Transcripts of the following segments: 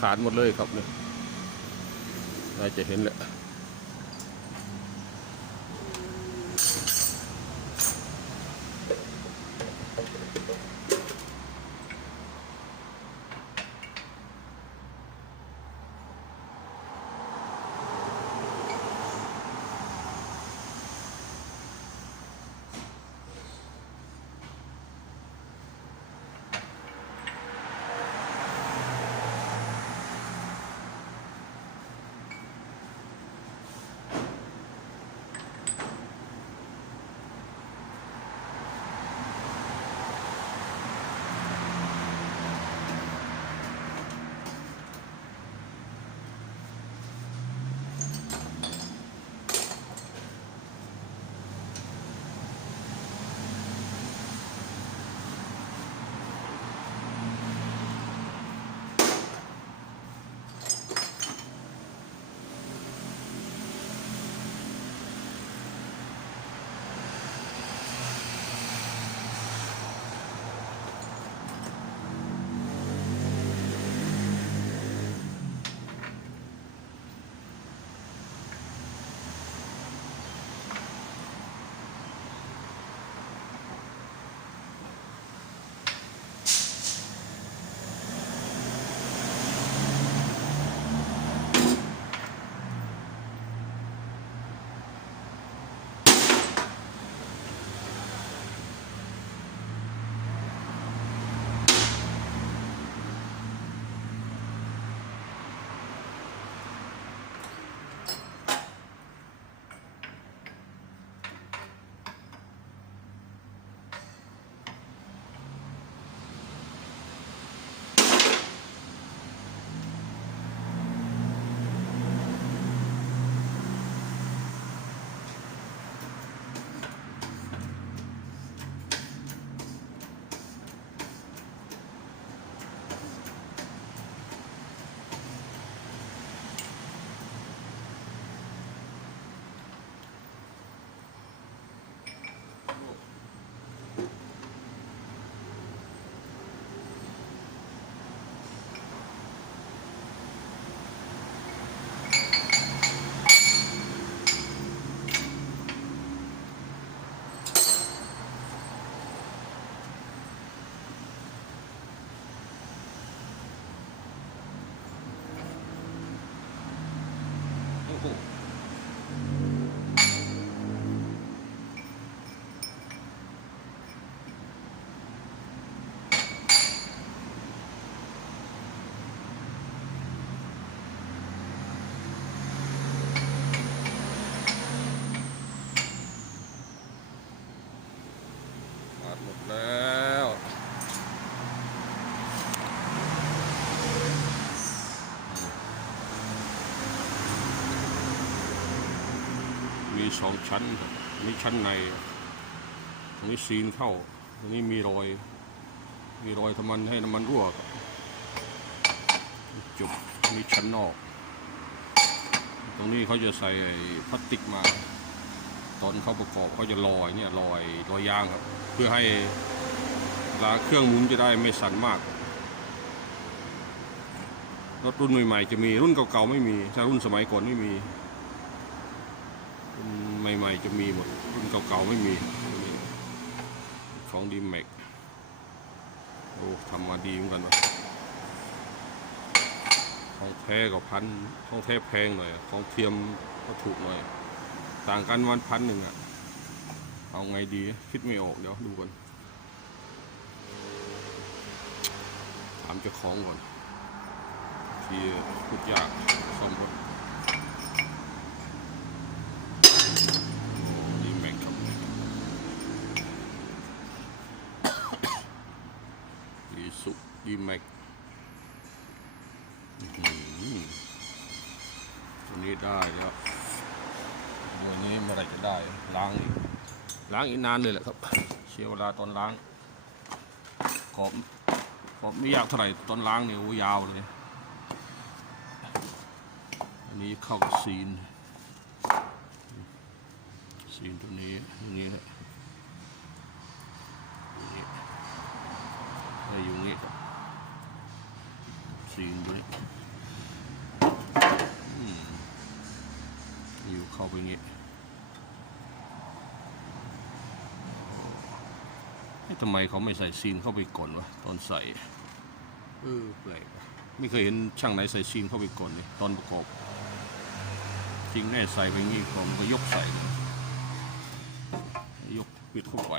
ขาดหมดเลยครับเนี่ยน่าจะเห็นแหละ มีสองชั้นมีชั้นในตรงนี้ซีนเข้าตรงนี้มีรอย มีรอยทำมันให้น้ำมันรั่วครับจุดมีชั้นนอก ตรงนี้เขาจะใส่พลาสติกมา ตอนเขาประกอบเขาจะลอยเนี่ยลอยลอยยางครับ เพื่อให้ลาเครื่องหมุนจะได้ไม่สั่นมากรถรุ่นใหม่ๆจะมีรุ่นเก่าๆไม่มีถ้ารุ่นสมัยก่อนไม่มี ใหม่ๆจะมีหมด รุ่นเก่าๆไม่มี ของดีแม็กโอ้ทำมาดีเหมือนกันวะของแท้กับพัน ของแท้แพงหน่อย ของเทียมก็ถูกหน่อย ต่างกันวันพันหนึ่งอะเอาไงดี คิดไม่ออกเดี๋ยวดูก่อนถามเจ้าของก่อนที่พูดยากซ่อมรถ ดีแม็กครับดีสุ ดีแม็กตัวนี้ได้แล้วตัวนี้เมื่อไหรจะได้ ล้างอีก ล้างอีกนานเลยแหละครับ เชียวเวลาตอนล้าง ขอบขอบไม่ยากเท่าไหร่ตอนล้างเนี่ยโอ้ยาวเลย อันนี้เข้ากับซีนซีนตัวนี้ตัวนี้แหละีนด้วยอยู่เข้าไปงี้ทำไมเขาไม่ใส่ซีนเข้าไปก่อนวะตอนใส่เออแปลกไม่เคยเห็นช่างไหนใส่ซีนเข้าไปก่อนเลยตอนประกอบ จริงแน่ใส่ไปงี้ผมก็ยกใส่ ยกปิดเข้าไป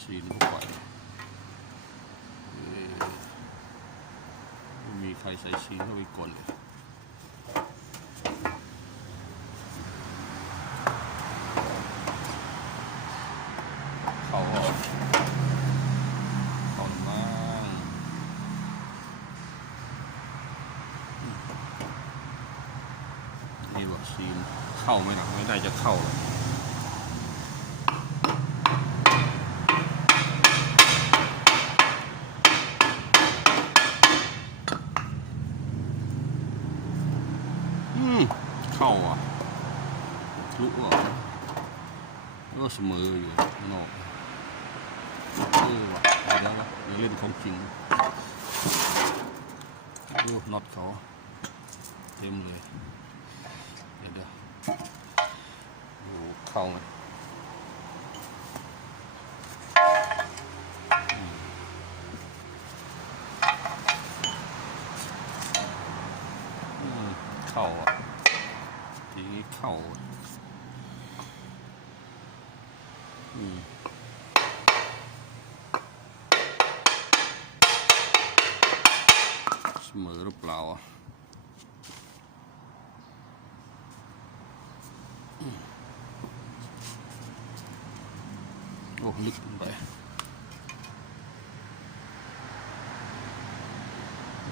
ซีนเข้าไป ไม่มีใครใส่ซีนเข้าไปก่อนเลยเข้าออกเข้ามานี่ว่าซีนเข้าไหมหนักไม่ได้จะเข้าเลย เข้าอะลุกอะแล้วก็เสมออยู่ข้างนอกเออว่ะอาแล้ววะเล่นของจริงดูน็อตเขาเต็มเลย เดี๋ยวเดี๋ยวโอ้โหเข้าไหมอืมอืมเข้าอะทีนี้เข้าอะอืมเสมอหรือเปล่าอะ โอ้ ลึกลงไป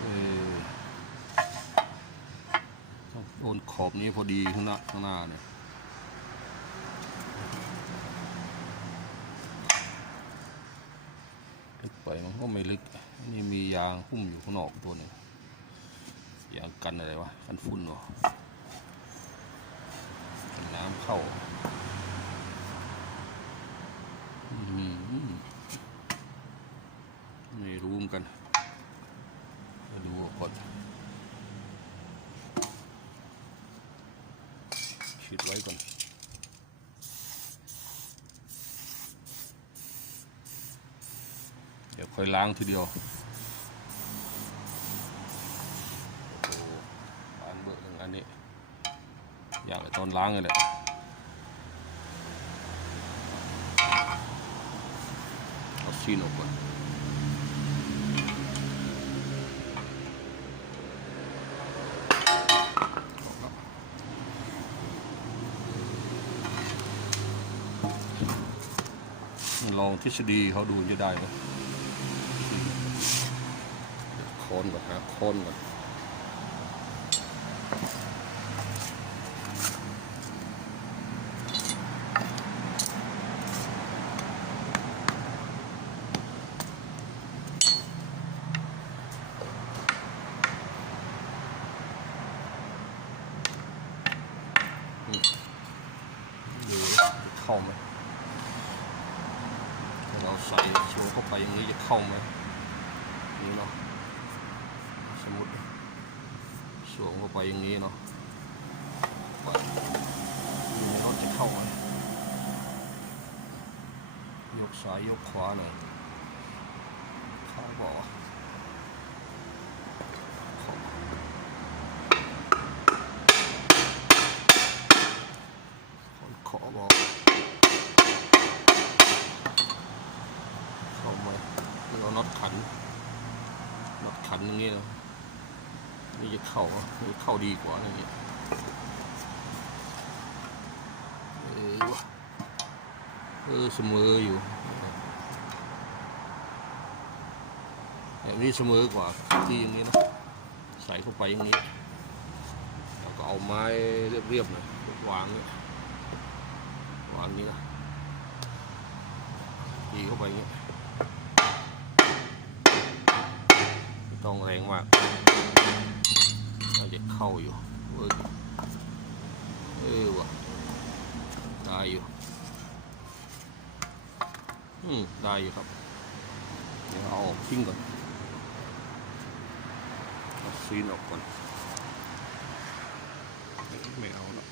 เออโดนขอบนี้พอดีข้างหน้าข้างหน้าเนี่ยลึกไปมันก็ไม่ลึก นี่มียางหุ้มอยู่ข้างนอกตัวหนึงยางกันอะไรวะ กันฝุ่นเหรอกันน้ำเข้า อืม ไม่รู้มกันมาดูก่อนชิดไว้ก่อนเดี๋ยวค่อยล้างทีเดียวอ้โหล้างเบิกอย่งอันนี้ อย่างกับตอนล้างเลยแหละ เอาซีนออกก่อนลองทฤษฎีเขาดูจะได้ไหมเดี๋ยวโคนก่อนหาโคนก่อนดูเข้าไหมถ้าเราใส่โชว์เข้าไปอย่างนี้จะเข้าไหมนี่เนาะ สมมติสวมเข้าไปอย่างนี้เนาะรถจะเข้าไหมยกซ้ายยกขวาเลยเข้าบอกว่าเขาคนขอบอกเข้ามาแล้วเอาน็อตขันน็อตขันอย่างเงี้ยนะ นี่จะเข้านี่เข้าดีกว่าอะไรเงี้ยเออวะเออเสมออยู่แบบนี้เสมอกว่าที่อย่างนี้นะใส่เข้าไปอย่างนี้ แล้วก็เอาไม้เรียบๆหน่อยวางเนี่ยวางอย่างนี้นะตีเข้าไปอย่างนี้ต้องแรงมาก เข้าอยู่เวิร์กอยู่เออวะได้อยู่ อืมได้อยู่ครับ เดี๋ยวเอาออกทิ้งก่อนเอาซีนออกก่อน ไม่เอาแล้ว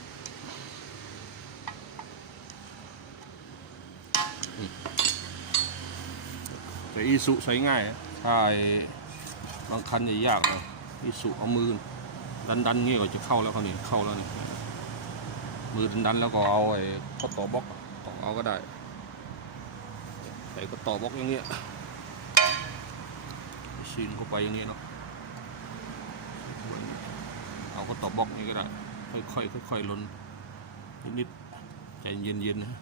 แต่อีสุใช้ง่ายนะถ้าไอ้บางคันจะยากหน่อยอีสุเอามือ ดันดันๆเงี้ยก็จะเข้าแล้วเขานี่เข้าแล้วนี่มือดันดันๆแล้วก็เอาไอ้ข้อต่อบล็อกต่อเอาก็ได้ใส่ข้อต่อบล็อกอย่างเงี้ยซีนเข้าไปอย่างเงี้ยเนาะเอาก็ต่อบล็อกนี้ก็ได้ค่อยๆค่อยๆลนนิดๆใจเย็นๆนะ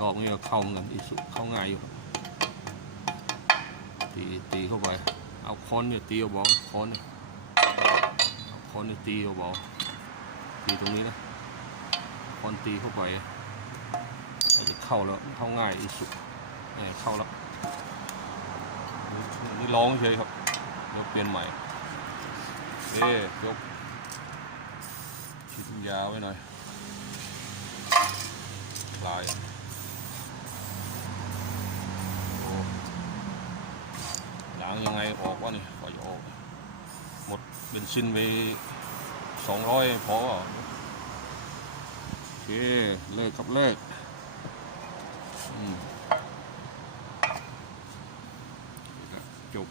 ดอกนี้ก็เข้าเหมือนกันอีสุเข้าง่ายอยู่ตีตีเข้าไป เอาคอนเนี่ยตีเอาบอกคอนเนี่ยเอาคอนเนี่ยตีเอาบอกตีตรงนี้นะคอนตีเข้าไปมันจะเข้าแล้วเข้าง่ายอีสุเนี่ยเข้าแล้วนี่ร้องเฉยครับเดี๋ยวเปลี่ยนใหม่เอ๊ยกฉีดยาวไว้หน่อยลายโอ้ล้าง ยังไงออกวะนี่กว่าจะออกหมดเบนซินไปสองร้อยพอเปล่าโอเคเลขครับเลขจบ